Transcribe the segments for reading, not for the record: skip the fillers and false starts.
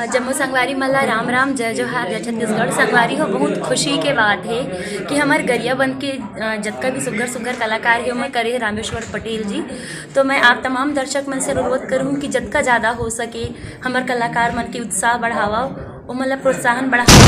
जम्मू संगवारी मल्ला राम राम जय जोहार जय छत्तीसगढ़। संगवारी हो बहुत खुशी के बात है कि हमारे गरिया बन के जतका भी सुगर सुगर कलाकार है मैं करे रामेश्वर पटेल जी। तो मैं आप तमाम दर्शक मन से अनुरोध करूँ कि जतका ज़्यादा हो सके हमारे कलाकार मन के उत्साह बढ़ावा और मतलब प्रोत्साहन बढ़ावा।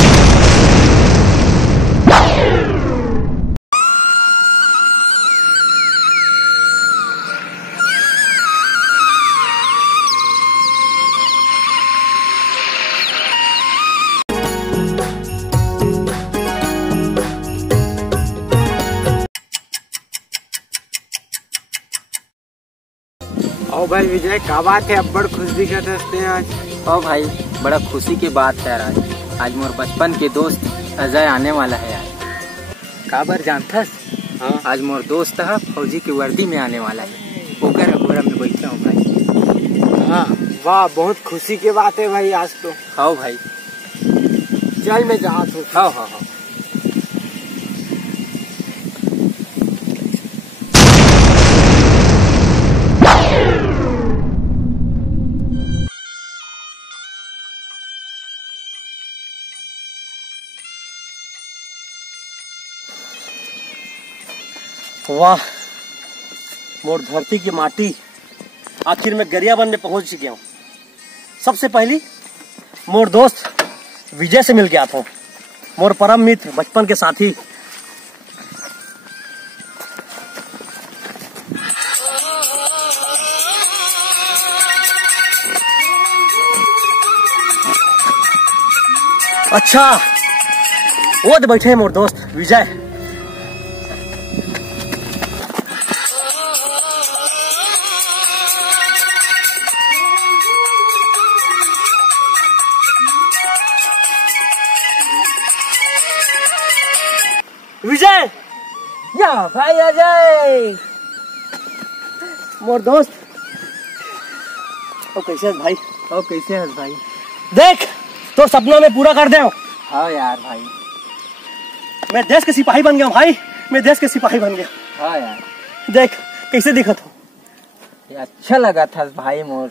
ओ भाई विजय क्या बात है, अब बड़ खुश दिखत हंसते हैं आज। ओ भाई बड़ा खुशी की बात है आज मोर बचपन के दोस्त अजय आने वाला है यार। काबर जानथस? हाँ? आज मोर दोस्त है फौजी की वर्दी में आने वाला है। ओकर अखबार में बैठा हूँ भाई। हाँ वाह, बहुत खुशी की बात है भाई आज तो। हाँ भाई चल मैं जहाँ हूँ। हाँ हाँ हाँ वाह, मोर धरती की माटी, आखिर में गरियाबंद में पहुंच गया हूँ। सबसे पहली मोर दोस्त विजय से मिल के आता हूँ, मोर परम मित्र बचपन के साथी। अच्छा वो तो बैठे हैं मोर दोस्त विजय। विजय या भाई अजय मोर दोस्त। ओ कैसे है भाई? ओ कैसे है भाई? देख तो सपना में पूरा कर दे। हाँ यार भाई, मैं देश के सिपाही बन गया हूँ भाई, मैं देश के सिपाही बन गया। हाँ यार देख कैसे दिखत हो। अच्छा लगा था भाई मोर।